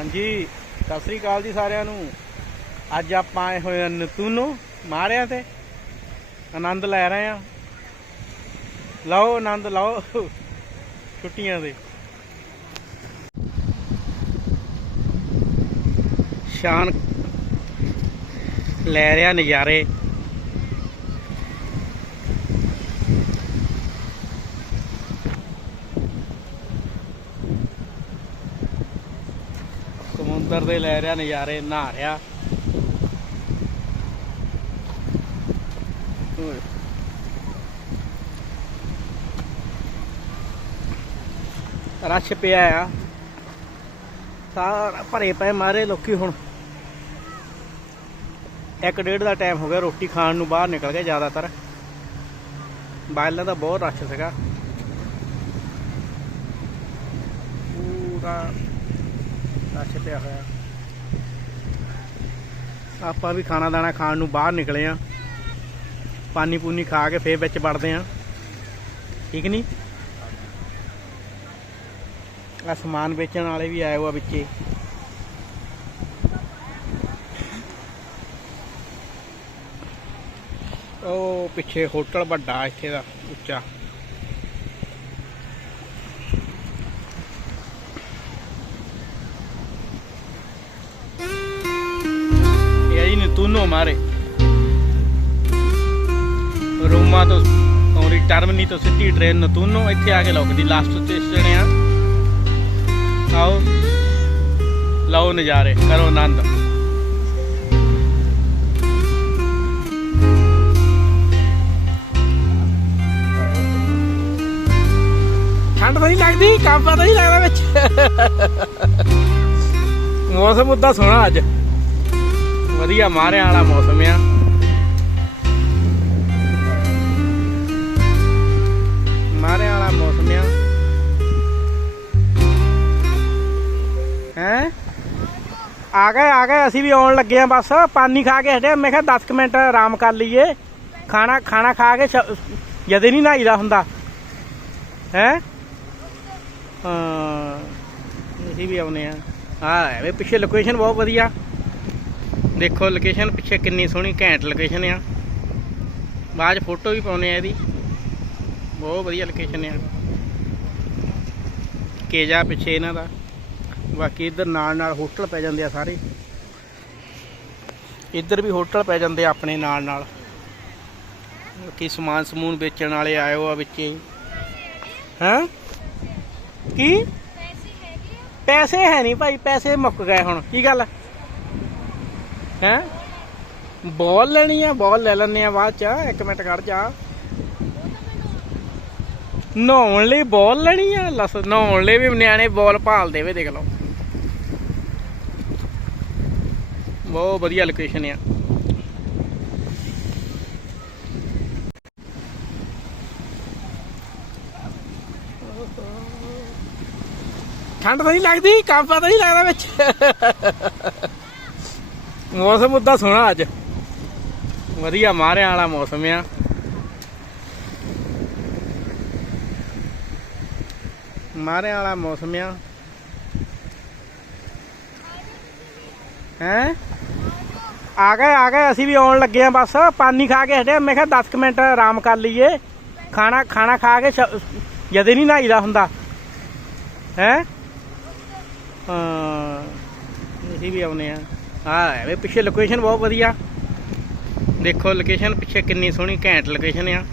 ਹਾਂਜੀ, ਸਤਿ ਸ੍ਰੀ ਅਕਾਲ ਜੀ ਸਾਰਿਆਂ ਨੂੰ। ਅੱਜ ਆਪਾਂ ਆਏ ਹੋਏ ਹਾਂ ਨਤੂਨੋ ਮਾਰਿਆ ਤੇ। ਆਨੰਦ ਲੈ ਰਹੇ ਆ। ਲਓ, ਆਨੰਦ ਲਓ, ਛੁੱਟੀਆਂ ਦੇ। ਸ਼ਾਨ ਲੈ ਰਿਹਾ ਨਜ਼ਾਰੇ। ਸਮੁੰਦਰ ਦੇ ਲੈ ਰਿਹਾ ਨਜ਼ਾਰੇ, ਨਹਾ ਰਿਹਾ। ਰਸ਼ ਪਿਆ ਆ। ਸਾਰਾ ਭਰੇ ਪਏ ਮਾਰੇ ਲੋਕੀ ਹੁਣ। ਇੱਕ ਡੇਢ ਦਾ ਟਾਈਮ ਹੋ ਗਿਆ ਰੋਟੀ ਖਾਣ ਨੂੰ, ਬਾਹਰ ਨਿਕਲ ਗਏ ਜ਼ਿਆਦਾਤਰ। ਬਾਇਲਾਂ ਦਾ ਬਹੁਤ ਰਸ਼ ਸੀਗਾ। ਪੂਰਾ ਰਸ਼ ਪਿਆ ਹੋਇਆ। ਆਪਾਂ ਵੀ ਖਾਣਾ ਦਾਣਾ ਖਾਣ ਨੂੰ ਬਾਹਰ ਨਿਕਲੇ ਆ। ਪਾਣੀ ਪੂਨੀ ਖਾ ਕੇ ਫੇਰ ਵਿੱਚ ਵੜਦੇ ਆ। ਠੀਕ ਨਹੀਂ ਆ ਸਮਾਨ ਵੇਚਣ ਵਾਲੇ ਵੀ ਆਏ ਹੋਆ ਵਿੱਚੇ। ਉਹ ਪਿੱਛੇ ਹੋਟਲ ਵੱਡਾ ਇੱਥੇ ਦਾ, ਉੱਚਾ। ਰੋਮਾ ਤੋਂ ਔਰੀ ਟਰਮਨੀ ਤੋਂ ਸਿੱਧੀ ਟ੍ਰੇਨ ਨਤੂਨੋ ਇੱਥੇ ਆ ਕੇ ਲੁਕਦੀ ਲਾਸਟ ਸਟੇਸ਼ਨ ਆ। ਆਓ। ਲਓ ਨਜ਼ਾਰੇ, ਕਰੋ ਆਨੰਦ। ਠੰਡ ਤਾਂ ਨਹੀਂ ਲੱਗਦੀ ਕਾਂਪਾ ਤਾਂ ਨਹੀਂ ਲੱਗਦਾ ਵਿੱਚ। ਮੌਸਮ ਉਦਾਂ ਸੋਹਣਾ ਅੱਜ। ਵਧੀਆ ਮਾਰਿਆਂ ਵਾਲਾ ਮੌਸਮ ਆ। ਹੈ? ਆ ਗਏ ਆ ਗਏ, ਅਸੀਂ ਵੀ ਆਉਣ ਲੱਗੇ ਆ ਬਸ। ਪਾਣੀ ਖਾ ਕੇ ਹਟੇ। ਮੈਂ ਕਿਹਾ 10 ਕੁ ਮਿੰਟ ਆਰਾਮ ਕਰ ਲਈਏ। ਖਾਣਾ ਖਾਣਾ ਖਾ ਕੇ ਸ਼- ਜਦੇ ਨਹੀਂ ਨਹਾਈਦਾ ਹੁੰਦਾ। ਹੈ? ਹਾਂ, ਅਸੀਂ ਵੀ ਆਉਨੇ ਆ ਆ ਵੇ ਪਿੱਛੇ ਲੋਕੇਸ਼ਨ ਬਹੁਤ ਵਧੀਆ। ਦੇਖੋ ਲੋਕੇਸ਼ਨ ਪਿੱਛੇ ਕਿੰਨੀ ਸੋਹਣੀ, ਘੈਂਟ ਲੋਕੇਸ਼ਨ ਆ। ਬਾਅਦ 'ਚ ਫੋਟੋ ਵੀ ਪਾਉਨੇ ਆ ਇਹਦੀ। ਬਹੁਤ ਵਧੀਆ ਲੋਕੇਸ਼ਨ ਆ। ਕੇਜਾ ਪਿੱਛੇ ਇਹਨਾਂ ਦਾ। ਬਾਕੀ ਇੱਧਰ ਨਾਲ ਨਾਲ ਹੋਟਲ ਪੈ ਜਾਂਦੇ ਆ ਸਾਰੇ। ਇੱਧਰ ਵੀ ਹੋਟਲ ਪੈ ਜਾਂਦੇ ਆ ਆਪਣੇ ਨਾਲ ਨਾਲ। ਕੀ ਸਮਾਨ ਸਮੂਨ ਵੇਚਣ ਵਾਲੇ ਆਏ ਆ ਵਿੱਚੇ। ਹੈਂ? ਕੀ? ਪੈਸੇ ਹੈ ਨਹੀਂ ਭਾਈ, ਪੈਸੇ ਮੁੱਕ ਗਏ ਹੁਣ। ਕੀ ਗੱਲ? ਹੈ? ਬਾਲ ਲੈਣੀ ਆ, ਬਾਲ ਲੈ ਲੈਣੇ ਆ ਬਾਅਦ ਚ। ਇੱਕ ਮਿੰਟ ਕੱਢ ਜਾ। ਨਹਾਉਣ ਲਈ ਬਾਲ ਲੈਣੀ ਆ, ਲਸ ਨਹਾਉਣ ਲਈ ਵੀ ਨਿਆਣੇ ਬਾਲ ਭਾਲਦੇ ਵੇ, ਦੇਖ ਲਓ। ਬਹੁਤ ਵਧੀਆ ਲੋਕੇਸ਼ਨ ਆ। ਠੰਡ ਤਾਂ ਨਹੀਂ ਲੱਗਦੀ, ਕਾਂਪਾ ਤਾਂ ਨਹੀਂ ਲੱਗਦਾ ਵਿੱਚ। ਮੌਸਮ ਉਦਾਂ ਸੋਹਣਾ ਅੱਜ। ਵਧੀਆ ਮਾਰਿਆਂ ਵਾਲਾ ਮੌਸਮ ਆ। ਮਾਰਿਆਂ ਵਾਲਾ ਮੌਸਮ ਆ। ਹੈ? ਆ ਗਏ ਆ ਗਏ, ਅਸੀਂ ਵੀ ਆਉਣ ਲੱਗੇ ਆ ਬਸ। ਪਾਣੀ ਖਾ ਕੇ ਹਟੇ। ਮੈਂ ਕਿਹਾ 10 ਕੁ ਮਿੰਟ ਆਰਾਮ ਕਰ ਲਈਏ। ਖਾਣਾ ਖਾਣਾ ਖਾ ਕੇ ਸ਼- ਜਦੇ ਨਹੀਂ ਨਹਾਈਦਾ ਹੁੰਦਾ। ਹੈ? ਹਾਂ, ਅਸੀਂ ਵੀ ਆਉਨੇ ਆ ਆ ਐਵੇਂ ਪਿੱਛੇ ਲੋਕੇਸ਼ਨ ਬਹੁਤ ਵਧੀਆ। ਦੇਖੋ ਲੋਕੇਸ਼ਨ ਪਿੱਛੇ ਕਿੰਨੀ ਸੋਹਣੀ, ਘੈਂਟ ਲੋਕੇਸ਼ਨ ਆ।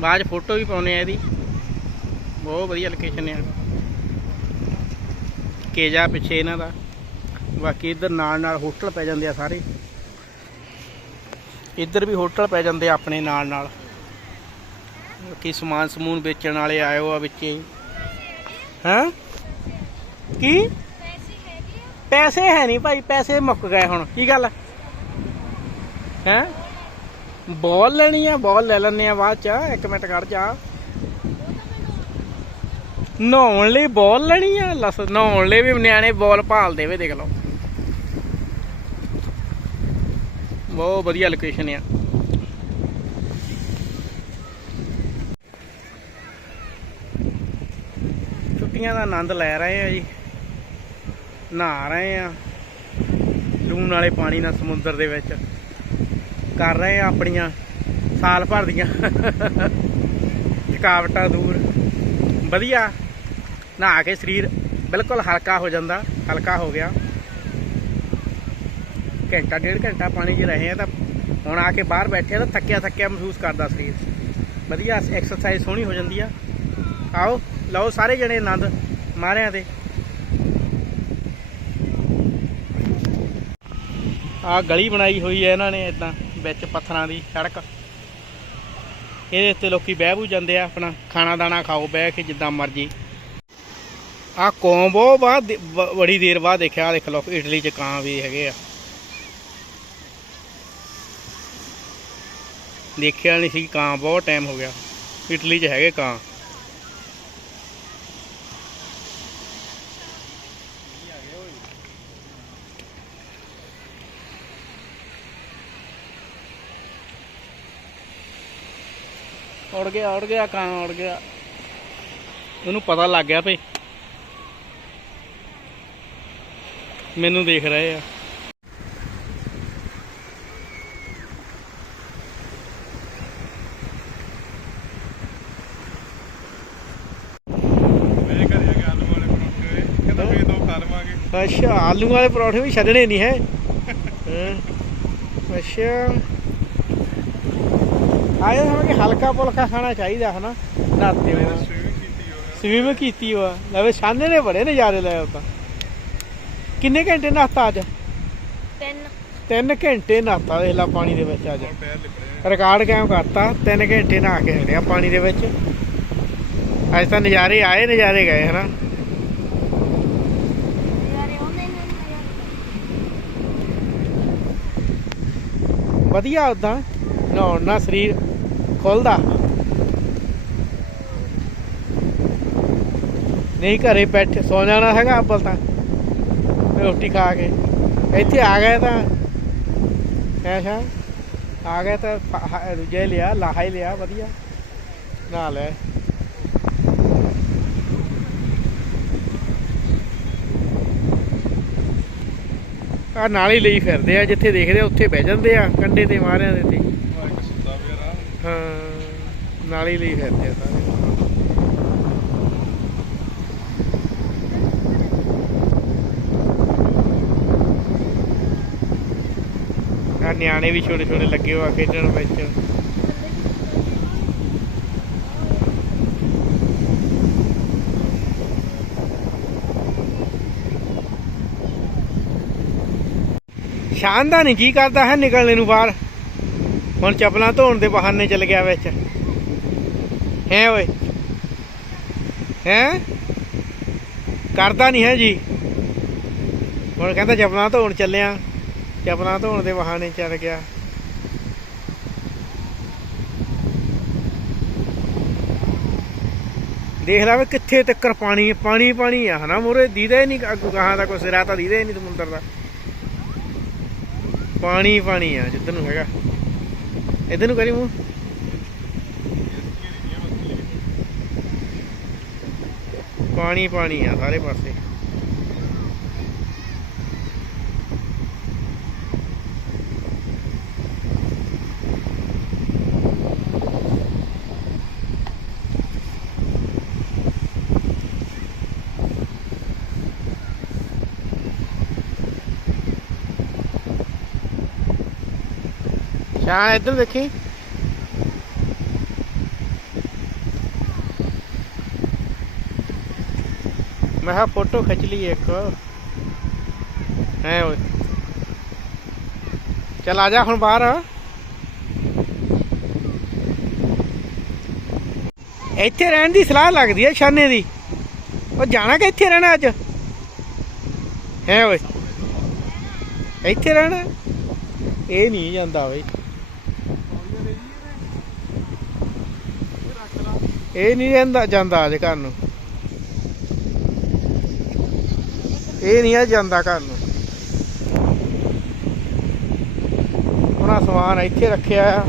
ਬਾਅਦ 'ਚ ਫੋਟੋ ਵੀ ਪਾਉਨੇ ਆ ਇਹਦੀ। ਬਹੁਤ ਵਧੀਆ ਲੋਕੇਸ਼ਨ ਆ। ਕੇਜਾ ਪਿੱਛੇ ਇਹਨਾਂ ਦਾ। ਬਾਕੀ ਇੱਧਰ ਨਾਲ ਨਾਲ ਹੋਟਲ ਪੈ ਜਾਂਦੇ ਆ ਸਾਰੇ। ਇੱਧਰ ਵੀ ਹੋਟਲ ਪੈ ਜਾਂਦੇ ਆ ਆਪਣੇ ਨਾਲ ਨਾਲ। ਬਾਕੀ ਸਮਾਨ ਸਮੂਨ ਵੇਚਣ ਵਾਲੇ ਆਏ ਹੋ ਆ ਵਿੱਚੇ ਹੈਂ। ਕੀ? ਪੈਸੇ ਹੈ ਨਹੀਂ ਭਾਈ, ਪੈਸੇ ਮੁੱਕ ਗਏ ਹੁਣ, ਕੀ ਗੱਲ? ਹੈ? ਬਾਲ ਲੈਣੀ ਆ, ਬਾਲ ਲੈ ਲੈਣੇ ਆ ਬਾਅਦ ਚ, ਇੱਕ ਮਿੰਟ ਕੱਢ ਜਾ। ਨਹਾਉਣ ਲਈ ਬਾਲ ਲੈਣੀ ਆ, ਲਸ ਨਹਾਉਣ ਲਈ ਵੀ ਨਿਆਣੇ ਬਾਲ ਭਾਲਦੇ ਵੇ ਦੇਖ ਲਓ। ਬਹੁਤ ਵਧੀਆ ਲੋਕੇਸ਼ਨ ਆ। ਛੁੱਟੀਆਂ ਦਾ ਆਨੰਦ ਲੈ ਰਹੇ ਆ ਜੀ। ਨਹਾ ਰਹੇ ਆ। ਲੂਣ ਵਾਲੇ ਪਾਣੀ ਨਾਲ ਸਮੁੰਦਰ ਦੇ ਵਿੱਚ ਕਰ ਰਹੇ ਆ ਆਪਣੀਆਂ ਸਾਲ ਭਰ ਦੀਆਂ ਥਕਾਵਟਾਂ ਦੂਰ। ਵਧੀਆ। ਨਹਾ ਕੇ ਸਰੀਰ ਬਿਲਕੁਲ ਹਲਕਾ ਹੋ ਜਾਂਦਾ, ਹਲਕਾ ਹੋ ਗਿਆ। ਘੰਟਾ, ਡੇਢ ਘੰਟਾ ਪਾਣੀ 'ਚ ਰਹੇ ਆ ਤਾਂ ਹੁਣ ਆ ਕੇ ਬਾਹਰ ਬੈਠੇ ਆ ਤਾਂ ਥੱਕਿਆ ਥੱਕਿਆ ਮਹਿਸੂਸ ਕਰਦਾ ਸਰੀਰ। ਵਧੀਆ ਐਕਸਰਸਾਈਜ਼ ਸੋਹਣੀ ਹੋ ਜਾਂਦੀ ਆ। ਆਓ, ਲਓ ਸਾਰੇ ਜਣੇ ਆਨੰਦ ਮਾਰਿਆਂ ਦੇ ਆ ਗਲੀ ਬਣਾਈ ਹੋਈ ਹੈ ਇਹਨਾਂ ਨੇ ਇਦਾਂ ਵਿੱਚ ਪੱਥਰਾਂ ਦੀ ਸੜਕ। ਇਹਦੇ ਉੱਤੇ ਲੋਕੀ ਬਹਿ ਬੂ ਜਾਂਦੇ ਆ, ਆਪਣਾ ਖਾਣਾ ਦਾਣਾ ਖਾਓ, ਬਹਿ ਕੇ ਜਿੱਦਾਂ ਮਰਜ਼ੀ। ਆ ਕੋਂਬੋ ਬਾਅਦ ਬੜੀ ਦੇਰ ਬਾਅਦ ਦੇਖਿਆ ਦੇਖ ਲਓ, ਇਟਲੀ ਚ ਕਾਂ ਵੀ ਹੈਗੇ ਆ। ਦੇਖਿਆ ਨਹੀਂ ਸੀ ਕਾਂ ਬਹੁਤ ਟਾਈਮ ਹੋ ਗਿਆ। ਇਟਲੀ ਚ ਹੈਗੇ ਕਾਂ। ਉੜ ਗਿਆ ਉੜ ਗਿਆ, ਕਾਂ ਉੜ ਗਿਆ। ਉਹਨੂੰ ਪਤਾ ਲੱਗ ਗਿਆ ਭਈ ਮੈਨੂੰ ਦੇਖ ਰਹੇ ਆ ਮੇਰੇ ਘਰੇ ਆ ਕੇ ਆਲੂ ਵਾਲੇ ਪਰੌਂਠੇ ਕਹਿੰਦਾ ਫੇਰ ਦੋ ਖਾ ਲਵਾਂਗੇ ਅੱਛਾ ਆਲੂ ਵਾਲੇ ਪਰੌਠੇ ਵੀ ਛੱਡਣੇ ਨਹੀਂ ਹੈ। ਅੱਛਾ। ਆਏ ਹਾਂ ਕਿ ਹਲਕਾ ਫੁਲਕਾ ਖਾਣਾ ਚਾਹੀਦਾ ਹਨਾ? ਰਾਤੇ ਵੇਲੇ ਸਵੀਮ ਕੀਤੀ ਵਾ ਲਵੇ ਸਾਨੇ ਨੇ ਬੜੇ ਨਜ਼ਾਰੇ ਲਏ ਉਹ ਕਿੰਨੇ ਘੰਟੇ ਨਹਾਤਾ ਅੱਜ? ਤਿੰਨ। 3 ਘੰਟੇ ਨਹਾਤਾ ਦੇਖ ਲਾ ਪਾਣੀ ਦੇ ਵਿੱਚ ਅੱਜ। ਰਿਕਾਰਡ ਕਾਇਮ ਕਰਤਾ 3 ਘੰਟੇ ਨਹਾ ਕੇ ਹਟਿਆ ਪਾਣੀ ਦੇ ਵਿੱਚ। ਅੱਜ ਤਾਂ ਨਜ਼ਾਰੇ ਆਏ ਨਜ਼ਾਰੇ ਗਏ ਹਨਾ ਯਾਰੇ ਉਹਨੇ ਨੇ ਵਧੀਆ ਉਦਾਂ ਨਹਾਉਣ ਨਾਲ ਸਰੀਰ ਖੁੱਲਦਾ। ਨਹੀਂ ਘਰੇ ਬੈਠੇ ਸੌ ਜਾਣਾ ਹੈਗਾ ਅੱਬਲ ਤਾਂ। ਰੋਟੀ ਖਾ ਕੇ। ਇੱਥੇ ਆ ਗਏ ਤਾਂ। ਐਸਾ ਆ ਗਏ ਤਾਂ ਫ- ਲਿਆ, ਲਾਹਾ ਹੀ ਲਿਆ, ਵਧੀਆ। ਨਾ ਲੈ ਆ ਨਾਲ ਹੀ ਲਈ ਫਿਰਦੇ ਆ, ਜਿੱਥੇ ਦੇਖਦੇ ਆ, ਉੱਥੇ ਬਹਿ ਜਾਂਦੇ ਆ ਕੰਡੇ ਤੇ ਮਾਰਿਆਂ ਦੇ ਤੇ। ਹਾਂ, ਨਾਲ ਹੀ ਲਈ ਫਿਰਦੇ ਆ ਸਾਰੇ। ਆ ਨਿਆਣੇ ਵੀ ਛੋਟੇ ਛੋਟੇ ਲੱਗੇ ਹੋਆ ਖੇਡਣ ਵਿੱਚ। ਸ਼ਾਨ ਦਾ ਨਹੀਂ, ਕੀ ਕਰਦਾ ਹੈ ਨਿਕਲਣੇ ਨੂੰ ਬਾਹਰ? ਹੁਣ ਚੱਪਲਾਂ ਧੋਣ ਦੇ ਬਹਾਨੇ ਚੱਲ ਗਿਆ ਵਿੱਚ। ਹੈ ਓਏ? ਹੈ? ਕਰਦਾ ਨਹੀਂ ਹੈ ਜੀ। ਹੁਣ ਕਹਿੰਦਾ ਚੱਪਲਾਂ ਧੋਣ ਚੱਲਿਆ। ਚੱਪਲਾਂ ਧੋਣ ਦੇ ਬਹਾਨੇ ਚੱਲ ਗਿਆ। ਦੇਖ ਲੈ ਕਿੱਥੇ ਤੱਕ ਪਾਣੀ ਪਾਣੀ ਪਾਣੀ ਆ, ਹਨਾ ਮੋਰੇ ਦੀਦਾ ਹੀ ਨਹੀਂ ਅੱਗੂ, ਗਾਹਾਂ ਦਾ ਕੋਈ ਸਿਰਾ ਤਾਂ ਦੀਦਾ ਹੀ ਨਹੀਂ ਸਮੁੰਦਰ ਦਾ। ਪਾਣੀ ਪਾਣੀ ਆ, ਜਿੱਧਰ ਨੂੰ ਹੈਗਾ। ਇਧਰ ਨੂੰ ਕਰੀ ਮੂੰਹ। ਪਾਣੀ ਪਾਣੀ ਆ, ਸਾਰੇ ਪਾਸੇ। ਸ਼ਾਹ ਇੱਧਰ ਦੇਖੀ। ਮੈਂ ਕਿਹਾ ਫੋਟੋ ਖਿੱਚ ਲਈ ਇੱਕ। ਹੈ ਓਏ। ਚਲ ਆ ਜਾ ਹੁਣ ਬਾਹਰ। ਇੱਥੇ ਰਹਿਣ ਦੀ ਸਲਾਹ ਲੱਗਦੀ ਹੈ ਸ਼ਾਨੇ ਦੀ। ਉਹ ਜਾਣਾ ਕਿ ਇੱਥੇ ਰਹਿਣਾ ਅੱਜ? ਹੈ ਓਏ। ਇੱਥੇ ਰਹਿਣਾ? ਇਹ ਨਹੀਂ ਜਾਂਦਾ ਬਈ। ਇਹ ਨਹੀਂ ਜਾਂਦਾ ਜਾਂਦਾ ਅੱਜ ਘਰ ਨੂੰ। ਇਹ ਨਹੀਂ ਆ ਜਾਂਦਾ ਘਰ ਨੂੰ। ਉਹਨਾਂ ਸਮਾਨ ਇੱਥੇ ਰੱਖਿਆ ਆ।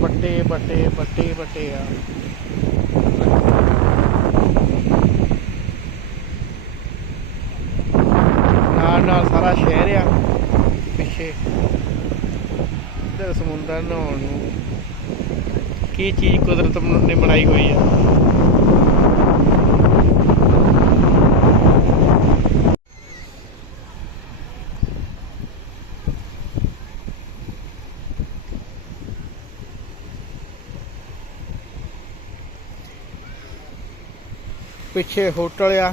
ਬੱਟੇ ਬੱਟੇ ਬੱਟੇ ਬੱਟੇ ਆ ਵਾਲਾ ਸ਼ਹਿਰ ਆ ਪਿੱਛੇ ਇੱਧਰ ਸਮੁੰਦਰ ਨਹਾਉਣ ਨੂੰ ਕੀ ਚੀਜ਼ ਕੁਦਰਤ ਨੇ ਬਣਾਈ ਹੋਈ ਆ। ਪਿੱਛੇ ਹੋਟਲ ਆ।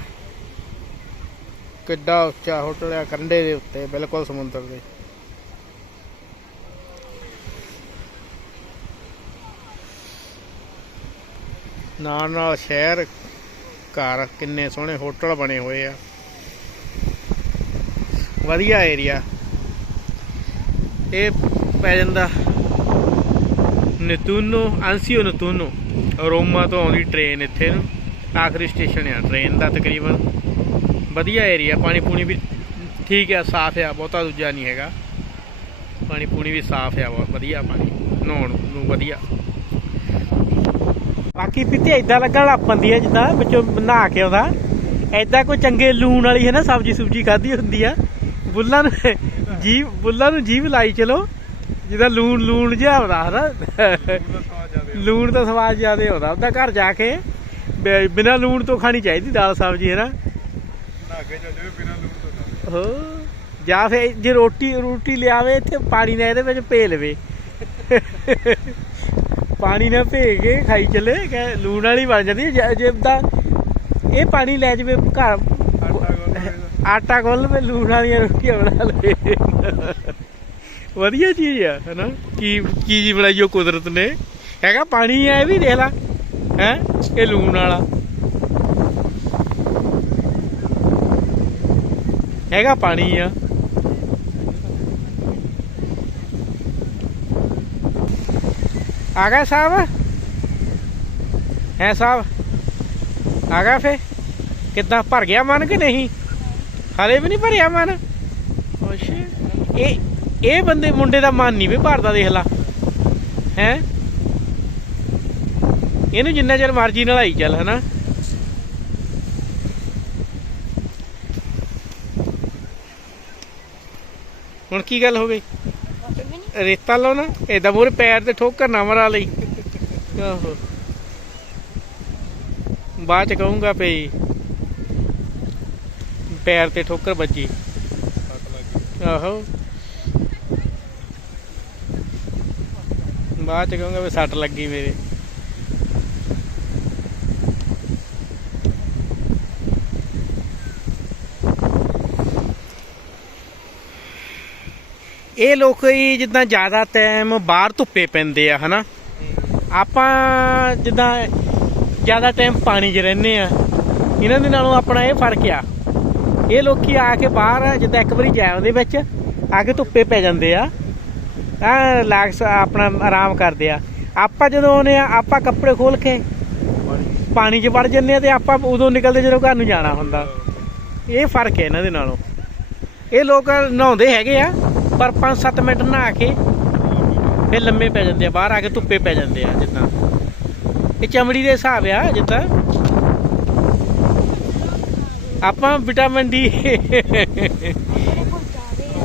ਕਿੱਡਾ ਉੱਚਾ ਹੋਟਲ ਆ, ਕੰਢੇ ਦੇ ਉੱਤੇ, ਬਿਲਕੁਲ ਸਮੁੰਦਰ ਦੇ। ਨਾਲ ਨਾਲ ਸ਼ਹਿਰ, ਘਰ ਕਿੰਨੇ ਸੋਹਣੇ ਹੋਟਲ ਬਣੇ ਹੋਏ ਆ। ਵਧੀਆ ਏਰੀਆ ਇਹ ਪੈ ਜਾਂਦਾ ਨਤੂਨੋ ਆਂਸੀਓ ਨਤੂਨੋ। ਰੋਮਾ ਤੋਂ ਆਉਂਦੀ ਟ੍ਰੇਨ ਇੱਥੇ ਨੂੰ। ਆਖਰੀ ਸਟੇਸ਼ਨ ਆ ਟ੍ਰੇਨ ਦਾ ਤਕਰੀਬਨ। ਵਧੀਆ ਏਰੀਆ ਪਾਣੀ ਪੂਣੀ ਵੀ ਠੀਕ ਆ, ਸਾਫ਼ ਆ, ਬਹੁਤਾ ਦੂਜਾ ਨਹੀਂ ਹੈਗਾ। ਪਾਣੀ ਪੂਣੀ ਵੀ ਸਾਫ਼ ਆ, ਬਹੁਤ ਵਧੀਆ ਪਾਣੀ, ਨਹਾਉਣ ਨੂੰ ਵਧੀਆ। ਬਾਕੀ ਪਿੱਤੇ ਇਦਾਂ ਲੱਗਣ ਲੱਗ ਪੈਂਦੀ ਆ ਜਿੱਦਾਂ ਵਿੱਚੋਂ ਨਹਾ ਕੇ ਆਉਂਦਾ। ਐਦਾਂ ਕੋਈ ਚੰਗੇ ਲੂਣ ਵਾਲੀ ਹੈ ਨਾ ਸਬਜੀ ਸੁਬਜੀ ਖਾਧੀ ਹੁੰਦੀ ਆ। ਬੁੱਲਾਂ ਨੂੰ ਜੀਭ ਬੁੱਲਾਂ ਨੂੰ ਜੀਭ ਲਾਈ ਚਲੋ। ਜਿੱਦਾਂ ਲੂਣ ਲੂਣ ਜਿਹਾ ਆਉਂਦਾ ਹਨਾ? ਲੂਣ ਦਾ ਸਵਾਦ ਜ਼ਿਆਦਾ ਹੁੰਦਾ ਉਹਦਾ ਘਰ ਜਾ ਕੇ ਬਿਨਾਂ ਲੂਣ ਤੋਂ ਖਾਣੀ ਚਾਹੀਦੀ ਦਾਲ ਸਬਜ਼ੀ ਹੈ ਨਾ ਜਾਵੇ ਤੋਂ ਹੋ। ਜਾਂ ਫਿਰ ਜੇ ਰੋਟੀ ਰੋਟੀ ਲਿਆਵੇ ਇੱਥੇ ਪਾਣੀ ਨਾਲ ਇਹਦੇ ਵਿੱਚ ਭੇ ਲਵੇ ਪਾਣੀ ਨਾਲ ਭੇ ਕੇ ਖਾਈ ਚੱਲੇ ਕਿ ਲੂਣ ਵਾਲੀ ਬਣ ਜਾਂਦੀ ਹੈ। ਜੇ- ਦਾ ਇਹ ਪਾਣੀ ਲੈ ਜਾਵੇ ਘਰ। ਆਟਾ ਗੁੰਨ ਲਵੇ ਲੂਣ ਵਾਲੀਆਂ ਰੋਟੀਆਂ ਬਣਾ ਲਵੇ। ਵਧੀਆ ਚੀਜ਼ ਆ ਹਨਾ? ਕੀ ਕੀ ਜੀ ਬਣਾਈ ਉਹ ਕੁਦਰਤ ਨੇ? ਹੈਗਾ ਪਾਣੀ ਆ ਇਹ ਵੀ ਦੇਖ ਲੈ। ਹੈ? ਇਹ ਲੂਣ ਵਾਲਾ। ਹੈਗਾ ਪਾਣੀ ਆ। ਆ ਗਿਆ ਸਾਹਿਬ? ਹੈ ਸਾਹਿਬ? ਆ ਗਿਆ ਫੇ ਕਿੱਦਾਂ ਭਰ ਗਿਆ ਮਨ ਕਿ ਨਹੀਂ? ਹਲੇ ਵੀ ਨਹੀਂ ਭਰਿਆ ਮਨ? ਅੱਛਾ। ਇਹ ਇਹ ਬੰਦੇ, ਮੁੰਡੇ ਦਾ ਮਨ ਨਹੀਂ ਵੀ ਭਰਦਾ ਦੇਖ ਲਾ। ਹੈ? ਇਹਨੂੰ ਜਿੰਨਾ ਚਿਰ ਮਰਜ਼ੀ ਨਲਾਈ ਚੱਲ, ਹਨਾ? ਹੁਣ ਕੀ ਗੱਲ ਹੋ ਗਈ? ਰੇਤਾ ਲਾਉਣਾ ਏਦਾਂ ਮੂਰੇ ਪੈਰ ਤੇ ਠੋਕਰ ਨਾ ਮਰਾ ਲਈ। ਆਹੋ। ਬਾਅਦ ਚ ਕਹੂੰਗਾ ਭਈ ਪੈਰ ਤੇ ਠੋਕਰ ਵੱਜੀ। ਆਹੋ। ਬਾਅਦ ਚ ਕਹੂੰਗਾ ਵੀ ਸੱਟ ਲੱਗੀ ਮੇਰੇ। ਇਹ ਲੋਕ ਹੀ ਜਿੱਦਾਂ ਜ਼ਿਆਦਾ ਟਾਈਮ ਬਾਹਰ ਧੁੱਪੇ ਪੈਂਦੇ ਆ, ਹਨਾ? ਆਪਾਂ ਜਿੱਦਾਂ ਜ਼ਿਆਦਾ ਟਾਈਮ ਪਾਣੀ 'ਚ ਰਹਿੰਦੇ ਆ, ਇਹਨਾਂ ਦੇ ਨਾਲੋਂ ਆਪਣਾ ਇਹ ਫ਼ਰਕ ਆ। ਇਹ ਲੋਕੀ ਆ ਕੇ ਬਾਹਰ ਜਿੱਦਾਂ ਇੱਕ ਵਾਰੀ ਜਾ ਦੇ ਵਿੱਚ ਆ ਕੇ ਧੁੱਪੇ ਪੈ ਜਾਂਦੇ ਆ ਆ ਰਿਲੈਕਸ ਆਪਣਾ ਆਰਾਮ ਕਰਦੇ ਆ। ਆਪਾਂ ਜਦੋਂ ਆਉਂਦੇ ਆ, ਆਪਾਂ ਕੱਪੜੇ ਖੋਲ ਕੇ ਪਾਣੀ 'ਚ ਵੜ ਜੰਨੇ ਆ ਤੇ ਆਪਾਂ ਉਦੋਂ ਨਿਕਲਦੇ ਜਦੋਂ ਘਰ ਨੂੰ ਜਾਣਾ ਹੁੰਦਾ। ਇਹ ਫ਼ਰਕ ਹੈ ਇਹਨਾਂ ਦੇ ਨਾਲੋਂ। ਇਹ ਲੋਕ ਨਹਾਉਂਦੇ ਹੈਗੇ ਆ। ਪਰ 5-7 ਮਿੰਟ ਨਹਾ ਕੇ ਫਿਰ ਲੰਮੇ ਪੈ ਜਾਂਦੇ ਆ ਬਾਹਰ ਆ ਕੇ ਧੁੱਪੇ ਪੈ ਜਾਂਦੇ ਆ ਜਿੱਦਾਂ। ਇਹ ਚਮੜੀ ਦੇ ਹਿਸਾਬ ਆ ਜਿੱਦਾਂ। ਆਪਾਂ ਵਿਟਾਮਿਨ ਡੀ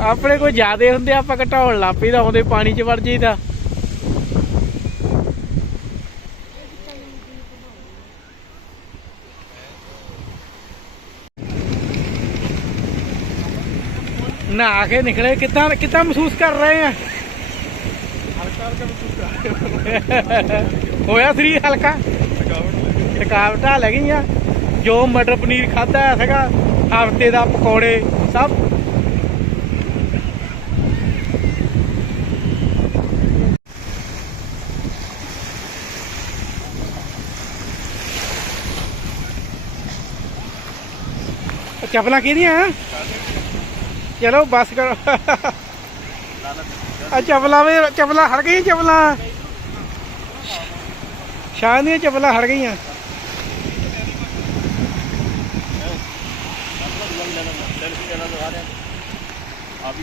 ਆਪਣੇ ਕੋਲ ਜ਼ਿਆਦੇ ਹੁੰਦੇ ਆਪਾਂ ਘਟਾਉਣ ਲੱਗ ਪਈਦਾ ਆਉਂਦੇ ਪਾਣੀ 'ਚ ਵੜ ਜਾਈਦਾ। ਨਹਾ ਕੇ ਨਿਕਲੇ। ਕਿੱਦਾਂ ਕਿੱਦਾਂ ਮਹਿਸੂਸ ਕਰ ਰਹੇ ਆ? ਹੋਇਆ ਸਰੀਰ ਹਲਕਾ? ਥਕਾਵਟ ਲੱਗੀ ਗਈਆਂ। ਜੋ ਮਟਰ ਪਨੀਰ ਖਾਦਾ ਸੀਗਾ ਹਫ਼ਤੇ ਦਾ ਪਕੌੜੇ ਸਭ। ਚੱਪਲਾਂ ਕਿਹਦੀਆਂ? ਚਲੋ ਬਸ ਕਰੋ। ਆ ਚਪਲਾ ਵੀ, ਚਪਲਾ ਹੜ ਗਈ ਚਪਲਾ। ਸ਼ਾਨ ਦੀ ਚਪਲਾ ਹੜ ਗਈਆਂ। ਆ ਵੀ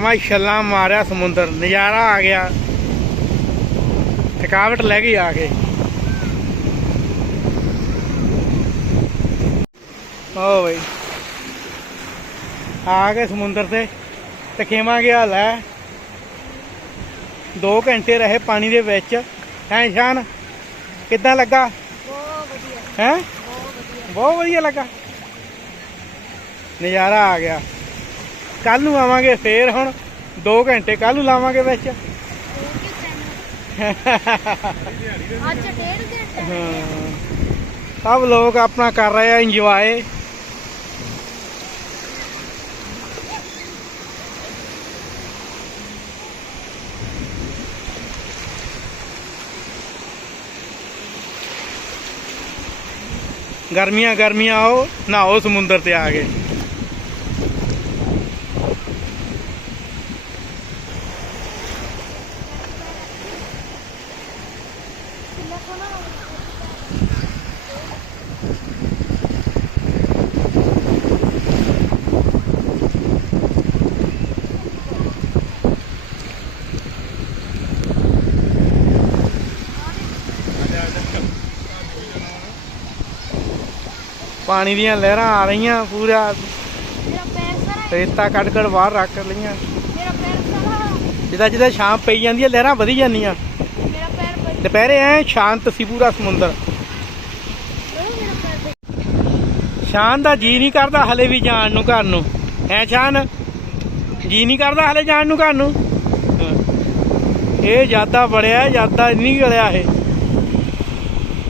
ਜਮਾ ਛੱਲਾ ਮਾਰਿਆ ਸਮੁੰਦਰ ਨਜ਼ਾਰਾ ਆ ਗਿਆ। ਥਕਾਵਟ ਲੈ ਗਈ ਆ ਕੇ। ਓ ਬਈ। ਆ ਗਏ ਸਮੁੰਦਰ ਤੇ ਤਕੇਵਾ ਗਿਆ ਲੈ। 2 ਘੰਟੇ ਰਹੇ ਪਾਣੀ ਦੇ ਵਿੱਚ। ਹੈ ਸ਼ਾਨ ਕਿੱਦਾਂ ਲੱਗਾ? ਬਹੁਤ ਵਧੀਆ। ਹੈ? ਬਹੁਤ ਵਧੀਆ। ਬਹੁਤ ਵਧੀਆ ਲੱਗਾ। ਨਜ਼ਾਰਾ ਆ ਗਿਆ। ਕੱਲ ਨੂੰ ਆਵਾਂਗੇ ਫੇਰ ਹੁਣ 2 ਘੰਟੇ ਕੱਲ ਨੂੰ ਲਾਵਾਂਗੇ ਵਿੱਚ। ਅੱਜ ਡੇਢ ਘੰਟਾ ਹਾਂ ਸਭ ਲੋਕ ਆਪਣਾ ਕਰ ਰਹੇ ਆ ਇੰਜੋਏ ਗਰਮੀਆਂ ਗਰਮੀਆਂ ਆਓ ਨਹਾਓ ਸਮੁੰਦਰ ਤੇ ਆ ਕੇ। ਪਾਣੀ ਦੀਆਂ ਲਹਿਰਾਂ ਆ ਰਹੀਆਂ ਪੂਰਾ। ਮੇਰਾ ਪੈਰ ਸਾਰਾ ਰੇਤਾ ਕੱਢ ਕੱਢ ਬਾਹਰ ਰੱਖ ਲਈਆਂ। ਮੇਰਾ ਪੈਰ ਸਾਰਾ ਜਿੱਦਾਂ ਜਿੱਦਾਂ ਸ਼ਾਮ ਪਈ ਜਾਂਦੀ ਹੈ ਲਹਿਰਾਂ ਵਧੀ ਜਾਂਦੀਆਂ। ਮੇਰਾ ਪੈਰ ਬਚ ਦੁਪਹਿਰੇ ਐ ਸ਼ਾਂਤ ਸੀ ਪੂਰਾ ਸਮੁੰਦਰ। ਮੇਰਾ ਪੈਰ ਬਚ ਸ਼ਾਨ ਦਾ ਜੀ ਨਹੀਂ ਕਰਦਾ ਹਲੇ ਵੀ ਜਾਣ ਨੂੰ ਘਰ ਨੂੰ। ਐ ਸ਼ਾਨ? ਜੀ ਨਹੀਂ ਕਰਦਾ ਹਲੇ ਜਾਣ ਨੂੰ ਘਰ ਨੂੰ? ਹਾਂ। ਇਹ ਜ਼ਿਆਦਾ ਬੜਿਆ ਜ਼ਿਆਦਾ ਨਹੀਂ ਗਲਿਆ ਇਹ।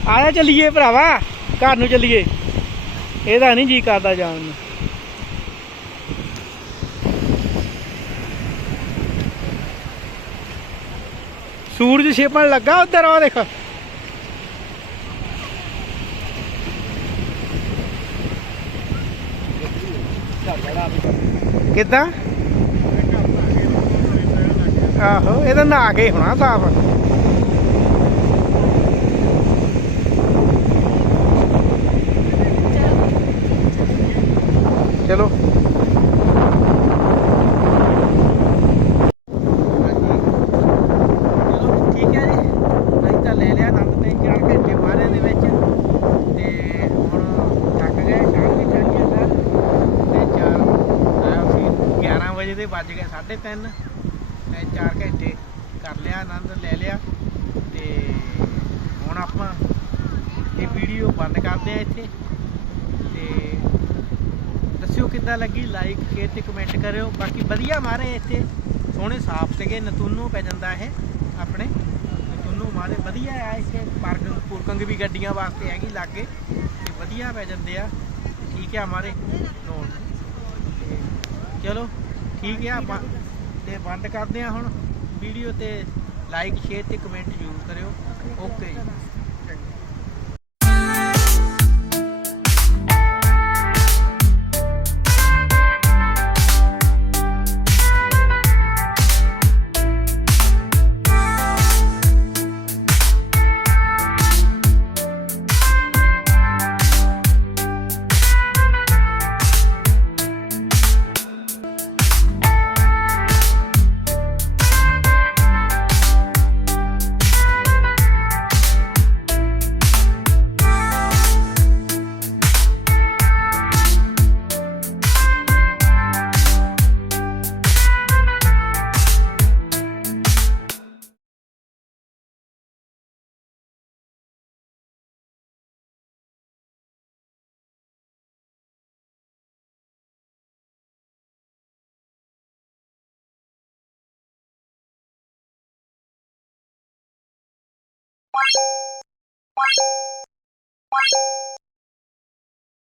ਆਇਆ ਚੱਲੀਏ ਭਰਾਵਾ ਘਰ ਨੂੰ ਚੱਲੀਏ। ਇਹਦਾ ਨਹੀਂ ਜੀ ਕਰਦਾ ਜਾਣ ਨੂੰ। ਸੂਰਜ ਛੇਪਣ ਲੱਗਾ ਉਧਰ ਆ ਦੇਖ। ਕਿੱਦਾਂ? ਆਹੋ, ਇਹਦਾ ਨਹਾ ਕੇ ਹੋਣਾ ਸਾਫ਼। ਤਿੰਨ। ਮੈਂ 4 ਘੰਟੇ ਕਰ ਲਿਆ, ਆਨੰਦ ਲੈ ਲਿਆ ਤੇ ਹੁਣ ਆਪਾਂ ਇਹ ਵੀਡੀਓ ਬੰਦ ਕਰਦੇ ਆ ਇੱਥੇ। ਤੇ ਦੱਸਿਓ ਕਿੱਦਾਂ ਲੱਗੀ ਲਾਈਕ ਸ਼ੇਅਰ ਤੇ ਕਮੈਂਟ ਕਰਿਓ। ਬਾਕੀ ਵਧੀਆ ਮਾਰੇ ਇੱਥੇ। ਸੋਹਣੇ ਸਾਫ਼ ਸੀਗੇ, ਨਤੂਨੂ ਪੈ ਜਾਂਦਾ ਇਹ ਆਪਣੇ। ਨਤੂਨੂ ਮਾਰੇ, ਵਧੀਆ ਆ ਇੱਥੇ। ਪਾਰਕਿੰਗ ਪੂਰਕੰਗ ਵੀ ਗੱਡੀਆਂ ਵਾਸਤੇ ਹੈਗੀ ਲਾਗੇ। ਤੇ ਵਧੀਆ ਪੈ ਜਾਂਦੇ ਆ। ਠੀਕ ਹੈ ਮਾਰੇ। ਚਲੋ, ਠੀਕ ਆ ਆਪਾਂ। ਤੇ ਬੰਦ ਕਰਦੇ ਆ ਹੁਣ। ਵੀਡੀਓ ਤੇ ਲਾਈਕ ਸ਼ੇਅਰ ਤੇ ਕਮੈਂਟ ਜ਼ਰੂਰ ਕਰਿਓ। ਓਕੇ ਜੀ। ピッ!